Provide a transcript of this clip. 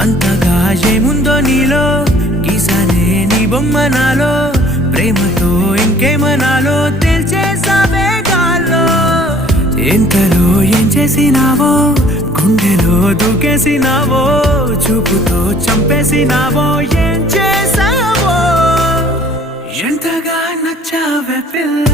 అంతగా ఏముందో నీలో గీసానే నీ బొమ్మ నాలో ప్రేమతో ఇంకేమనాలో తెలిచేసావే గాల్లో ఎంతలో ఏం చేసినావో గుండెలో దూకేసినావో చూపుతో చంపేసినావో ఏం చేసావో ఎంతగా నచ్చావే పిల్ల